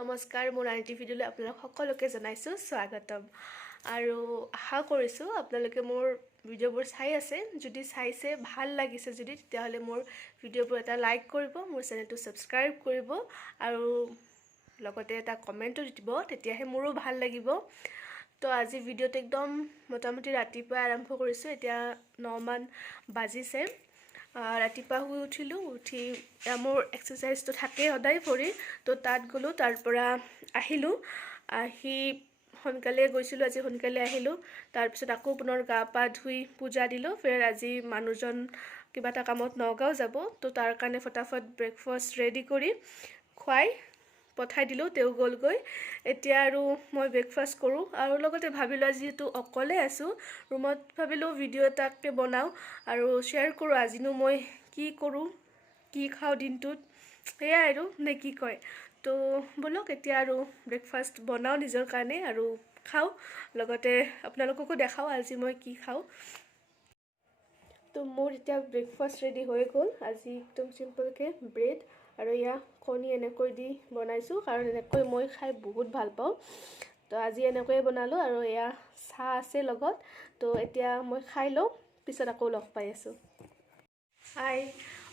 নমস্কাৰ, মোৰ আইটি ভিডিঅ'লৈ আপোনালোক সকলোকে জনাইছোঁ স্বাগতম। আৰু আশা কৰিছোঁ আপোনালোকে মোৰ ভিডিঅ'বোৰ চাই আছে। যদি চাইছে, ভাল লাগিছে যদি, তেতিয়াহ'লে মোৰ ভিডিঅ'বোৰ এটা লাইক কৰিব, মোৰ চেনেলটো ছাবস্ক্ৰাইব কৰিব আৰু লগতে এটা কমেণ্টো দিব, তেতিয়াহে মোৰো ভাল লাগিব। তো আজি ভিডিঅ'টো একদম মোটামুটি ৰাতিপুৱাই আৰম্ভ কৰিছোঁ। এতিয়া 9 মান বাজিছে। ৰাতিপুৱা শুই উঠিলোঁ, উঠি মোৰ এক্সাৰচাইজটো থাকেই সদায় ভৰিৰ, তো তাত গ'লোঁ। তাৰ পৰা আহিলোঁ, আহি সোনকালে গৈছিলোঁ, আজি সোনকালে আহিলোঁ। তাৰপিছত আকৌ পুনৰ গা পা ধুই পূজা দিলোঁ। ফেৰ আজি মানুহজন কিবা এটা কামত নগাঁও যাব, তো তাৰ কাৰণে ফটাফট ব্ৰেকফাষ্ট ৰেডি কৰি খুৱাই পঠাই দিলোঁ, তেওঁ গ'লগৈ। এতিয়া আৰু মই ব্ৰেকফাষ্ট কৰোঁ আৰু লগতে ভাবিলোঁ আজি যিহেতু অকলে আছোঁ ৰুমত, ভাবিলোঁ ভিডিঅ' এটাকে বনাওঁ আৰু শ্বেয়াৰ কৰোঁ আজিনো মই কি কৰোঁ, কি খাওঁ দিনটোত, সেয়াই আৰু নে কি কয়। তো ব'লক এতিয়া আৰু ব্ৰেকফাষ্ট বনাওঁ নিজৰ কাৰণে আৰু খাওঁ, লগতে আপোনালোককো দেখাওঁ আজি মই কি খাওঁ। তো মোৰ এতিয়া ব্ৰেকফাষ্ট ৰেডি হৈ গ'ল। আজি একদম চিম্পলকৈ ব্ৰেড আৰু এয়া কণী এনেকৈ দি বনাইছোঁ, কাৰণ এনেকৈ মই খাই বহুত ভাল পাওঁ। তো আজি এনেকৈয়ে বনালোঁ আৰু এয়া চাহ আছে লগত। তো এতিয়া মই খাই লওঁ, পিছত আকৌ লগ পাই আছোঁ।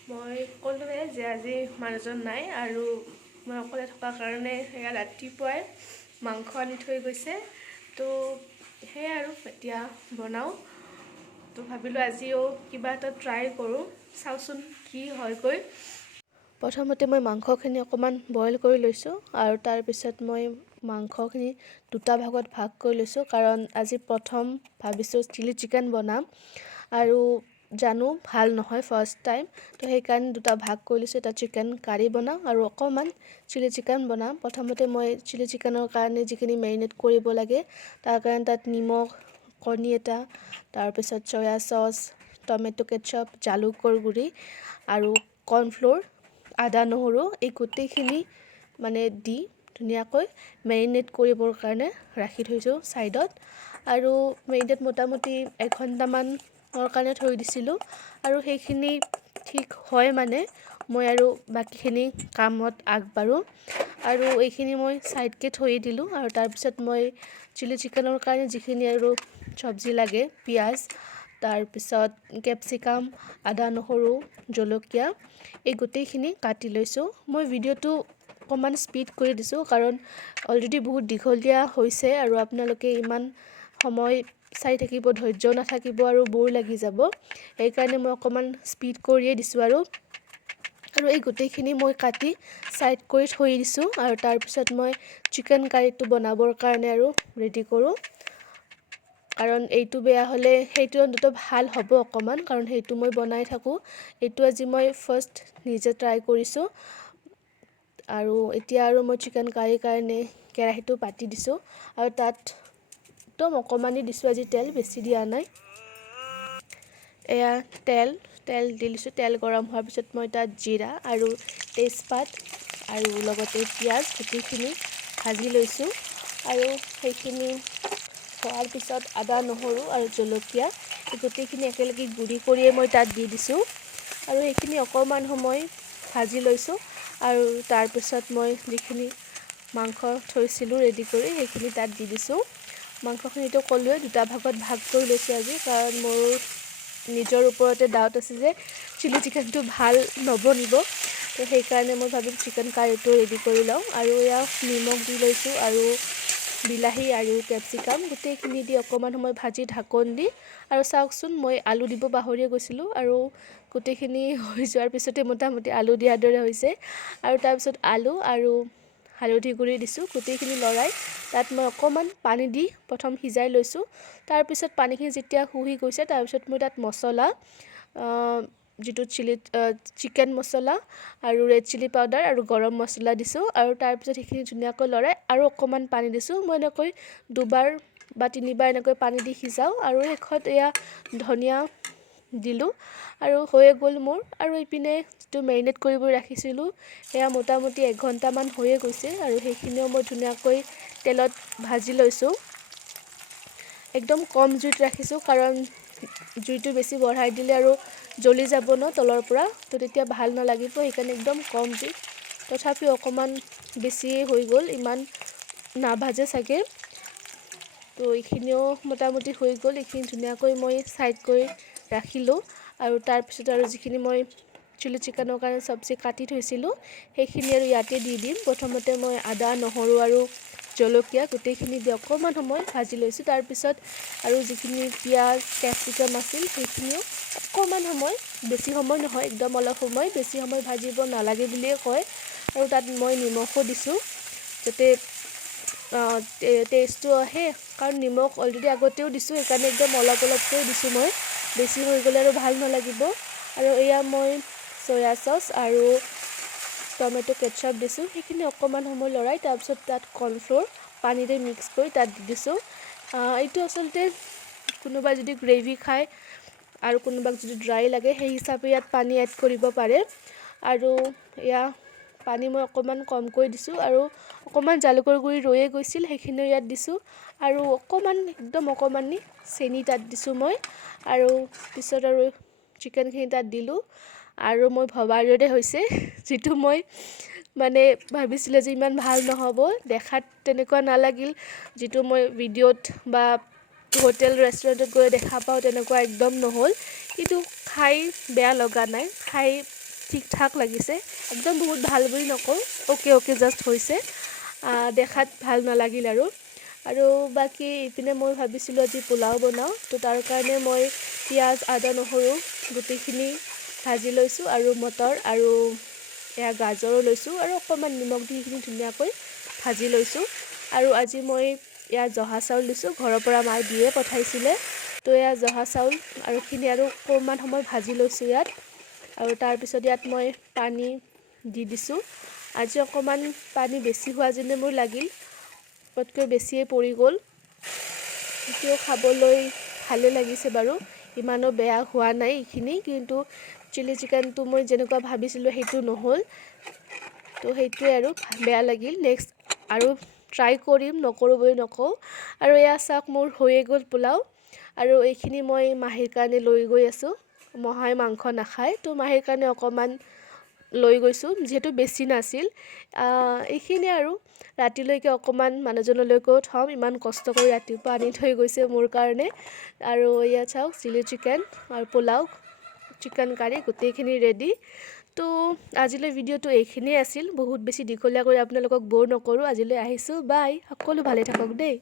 মই ক'লোৱে যে আজি মানুহজন নাই আৰু মই অকলে থকাৰ কাৰণে সেয়া ৰাতিপুৱাই মাংস আনি থৈ গৈছে। তো সেয়াই আৰু এতিয়া বনাওঁ। তো ভাবিলোঁ আজিও কিবা এটা ট্ৰাই কৰোঁ, চাওঁচোন কি হয়গৈ। প্ৰথমতে মই মাংসখিনি অকণমান বইল কৰি লৈছোঁ আৰু তাৰপিছত মই মাংসখিনি দুটা ভাগত ভাগ কৰি লৈছোঁ, কাৰণ আজি প্ৰথম ভাবিছোঁ চিলি চিকেন বনাম আৰু জানো ভাল নহয় ফাৰ্ষ্ট টাইম, তো সেইকাৰণে দুটা ভাগ কৰি লৈছোঁ। এটা চিকেন কাৰী বনাম আৰু অকণমান চিলি চিকেন বনাম। প্ৰথমতে মই চিলি চিকেনৰ কাৰণে যিখিনি মেৰিনেট কৰিব লাগে, তাৰ কাৰণে তাত নিমখ, কণী এটা, তাৰপিছত চয়া চচ, টমেট' কেটচপ, জালুকৰ গুড়ি আৰু কৰ্ণফ্ল'ৰ, আদা নহৰু, এই গোটেইখিনি দি ধুনীয়াকৈ মেৰিনেট কৰিবৰ কাৰণে ৰাখি থৈছোঁ ছাইডত। আৰু মেৰিনেট মোটামুটি 1 ঘণ্টামানৰ কাৰণে থৈ দিছিলোঁ আৰু সেইখিনি ঠিক হয় মই আৰু বাকীখিনি কামত আগবাঢ়োঁ। আৰু এইখিনি মই ছাইডকৈ থৈ দিলোঁ আৰু তাৰপিছত মই চিলি চিকেনৰ কাৰণে যিখিনি আৰু চব্জি লাগে, পিঁয়াজ, তাৰপিছত কেপচিকাম, আদা নহৰু, জলকীয়া, এই গোটেইখিনি কাটি লৈছোঁ। মই ভিডিঅ'টো অকণমান স্পীড কৰি দিছোঁ, কাৰণ অলৰেডি বহুত দীঘলীয়া হৈছে আৰু আপোনালোকে ইমান সময় চাই থাকিব, ধৈৰ্য নাথাকিব আৰু বৰ লাগি যাব। সেইকাৰণে মই অকণমান স্পীড কৰিয়ে দিছোঁ আৰু এই গোটেইখিনি মই কাটি ছাইড কৰি থৈ দিছোঁ। আৰু তাৰপিছত মই চিকেন কাৰীটো বনাবৰ কাৰণে আৰু ৰেডি কৰোঁ, কাৰণ এইটো বেয়া হ'লে সেইটো অন্ততঃ ভাল হ'ব অকণমান, কাৰণ সেইটো মই বনাই থাকোঁ। এইটো আজি মই ফাৰ্ষ্ট নিজে ট্ৰাই কৰিছোঁ। আৰু এতিয়া আৰু মই চিকেন কাৰীৰ কাৰণে কেৰাহীটো পাতি দিছোঁ আৰু তাত একদম অকণমানি দিছোঁ আজি তেল, বেছি দিয়া নাই। এয়া তেল দি দিছোঁ। তেল গৰম হোৱাৰ পিছত মই তাত জিৰা আৰু তেজপাত আৰু লগতে পিঁয়াজ গোটেইখিনি ভাজি লৈছোঁ। আৰু সেইখিনি হোৱাৰ পিছত আদা নহৰু আৰু জলকীয়া এই গোটেইখিনি একেলগে গুড়ি কৰিয়ে মই তাত দি দিছোঁ আৰু সেইখিনি অকণমান সময় ভাজি লৈছোঁ। আৰু তাৰপিছত মই যিখিনি মাংস থৈছিলোঁ ৰেডি কৰি, সেইখিনি তাত দি দিছোঁ। মাংসখিনিতো ক'লোৱে দুটা ভাগত ভাগ কৰি লৈছোঁ আজি, কাৰণ মোৰ নিজৰ ওপৰতে ডাউট আছে যে চিলি চিকেনটো ভাল নবনিব। তো সেইকাৰণে মই ভাবিলোঁ চিকেন কাৰীটো ৰেডি কৰি লওঁ। আৰু এয়া নিমখ দি লৈছোঁ আৰু বিলাহী আৰু কেপচিকাম গোটেইখিনি দি অকণমান সময় ভাজি ঢাকন দি, আৰু চাওকচোন মই আলু দিব পাহৰিয়ে গৈছিলোঁ আৰু গোটেইখিনি হৈ যোৱাৰ পিছতে মোটামুটি আলু দিয়াৰ দৰে হৈছে। আৰু তাৰপিছত আলু আৰু হালধি গুড়ি দিছোঁ, গোটেইখিনি লৰাই তাত মই অকণমান পানী দি প্ৰথম সিজাই লৈছোঁ। তাৰপিছত পানীখিনি যেতিয়া শুহি গৈছে, তাৰপিছত মই তাত মছলা, যিটো চিকেন মছলা আৰু ৰেড চিলি পাউডাৰ আৰু গৰম মছলা দিছোঁ। আৰু তাৰপিছত সেইখিনি ধুনীয়াকৈ লৰাই আৰু অকণমান পানী দিছোঁ। মই এনেকৈ 2বাৰ বা 3বাৰ এনেকৈ পানী দি সিজাওঁ আৰু শেষত এয়া ধনিয়া দিলোঁ আৰু হৈয়ে গ'ল মোৰ। আৰু এইপিনে যিটো মেৰিনেট কৰিব ৰাখিছিলোঁ, সেয়া মোটামুটি 1 ঘণ্টামান হৈয়ে গৈছে আৰু সেইখিনিও মই ধুনীয়াকৈ তেলত ভাজি লৈছোঁ। একদম কম জুইত ৰাখিছোঁ, কাৰণ জুইটো বেছি বঢ়াই দিলে আৰু জ্বলি যাব ন তলৰ পৰা, তো তেতিয়া ভাল নালাগিব। সেইকাৰণে একদম কম জুইত, তথাপিও অকণমান বেছি হৈ গ'ল, ইমান নাভাজে চাগে। তো এইখিনিও মোটামুটি হৈ গ'ল। এইখিনি ধুনীয়াকৈ মই ছাইড কৰি ৰাখিলোঁ। আৰু তাৰপিছত আৰু যিখিনি মই চিলি চিকেনৰ কাৰণে চব্জি কাটি থৈছিলোঁ সেইখিনি আৰু ইয়াতে দি দিম। প্ৰথমতে মই আদা, নহৰু আৰু জলকীয়া গোটেইখিনি দি অকণমান সময় ভাজি লৈছোঁ। তাৰপিছত আৰু যিখিনি পিঁয়াজ, কেপচিকাম আছিল সেইখিনিও অকণমান সময়, বেছি সময় নহয়, একদম অলপ সময়, বেছি সময় ভাজিব নালাগে বুলিয়ে কয়। আৰু তাত মই নিমখো দিছোঁ যাতে টেষ্টটো আহে, কাৰণ নিমখ অলৰেডি আগতেও দিছোঁ, সেইকাৰণে একদম অলপ অলপকৈ দিছোঁ মই, বেছি হৈ গ'লে আৰু ভাল নালাগিব। আৰু এয়া মই চয়া চচ আৰু টমেটো কেটচাপ দিছোঁ। সেইখিনি অকণমান সময় লৰাই তাৰপিছত তাত কৰ্ণফ্ল'ৰ পানীৰে মিক্স কৰি তাত দি দিছোঁ। এইটো আচলতে কোনোবাই যদি গ্ৰেভি খায় আৰু কোনোবাক যদি ড্ৰাই লাগে সেই হিচাপে ইয়াত পানী এড কৰিব পাৰে। আৰু এয়া পানী মই অকণমান কমকৈ দিছোঁ। আৰু অকণমান জালুকৰ গুড়ি ৰৈয়ে গৈছিল, সেইখিনিও ইয়াত দিছোঁ। আৰু অকণমান একদম অকণমানি চেনি তাত দিছোঁ মই। আৰু পিছত আৰু চিকেনখিনি তাত দিলোঁ। আৰু মই ভবাৰ দৰে হৈছে, যিটো মই মানে ভাবিছিলোঁ যে ইমান ভাল নহ'ব, দেখাত তেনেকুৱা নালাগিল, যিটো মই ভিডিঅ'ত বা হোটেল ৰেষ্টুৰেণ্টত গৈ দেখা পাওঁ তেনেকুৱা একদম নহ'ল। কিন্তু খাই বেয়া লগা নাই, খাই ঠিক ঠাক লাগিছে, একদম বহুত ভাল বুলি নকওঁ, অ'কে জাষ্ট হৈছে। দেখাত ভাল নালাগিল আৰু বাকী ইপিনে মই ভাবিছিলোঁ আজি পোলাও বনাওঁ। তো তাৰ কাৰণে মই পিঁয়াজ, আদা, নহৰু গোটেইখিনি ভাজি লৈছোঁ আৰু মটৰ আৰু এয়া গাজৰো লৈছোঁ আৰু অকণমান নিমখ দি সেইখিনি ধুনীয়াকৈ ভাজি লৈছোঁ। আৰু আজি মই এয়া জহা চাউল দিছোঁ, ঘৰৰ পৰা মায়ে দিয়ে পঠাইছিলে। তো এয়া জহা চাউল আৰু খিনি আৰু অকণমান সময় ভাজি লৈছোঁ ইয়াত। আৰু তাৰপিছত ইয়াত মই পানী দি দিছোঁ। আজি অকণমান পানী বেছি হোৱা যেনে মোৰ লাগিল, পটকৈ বেছিয়ে পৰি গ'ল। এতিয়াও খাবলৈ ভালেই লাগিছে বাৰু, ইমানো বেয়া হোৱা নাই এইখিনি। কিন্তু চিলি চিকেনটো মই যেনেকুৱা ভাবিছিলোঁ সেইটো নহ'ল, তো সেইটোৱে আৰু বেয়া লাগিল। নেক্সট আৰু ট্ৰাই কৰিম, নকৰোঁ বুলি নকওঁ। আৰু এয়া চাওক মোৰ হৈয়ে গ'ল পোলাও। আৰু এইখিনি মই মাহীৰ কাৰণে লৈ গৈ আছোঁ। মহাই মাংস নাখায়, তো মাহীৰ কাৰণে অকণমান লৈ গৈছোঁ, যিহেতু বেছি নাছিল। এইখিনিয়ে আৰু ৰাতিলৈকে অকণমান মানুহজনলৈকেও থ'ম, ইমান কষ্ট কৰি ৰাতিপুৱা আনি থৈ গৈছে মোৰ কাৰণে। আৰু ইয়াত চাওক চিলি চিকেন আৰু পোলাও, চিকেন কাৰী গোটেইখিনি ৰেডি। তো আজিলৈ ভিডিঅ'টো এইখিনিয়ে আছিল, বহুত বেছি দীঘলীয়া কৰি আপোনালোকক ব'ৰ নকৰোঁ। আজিলৈ আহিছোঁ, বাই। সকলো ভালে থাকক দেই।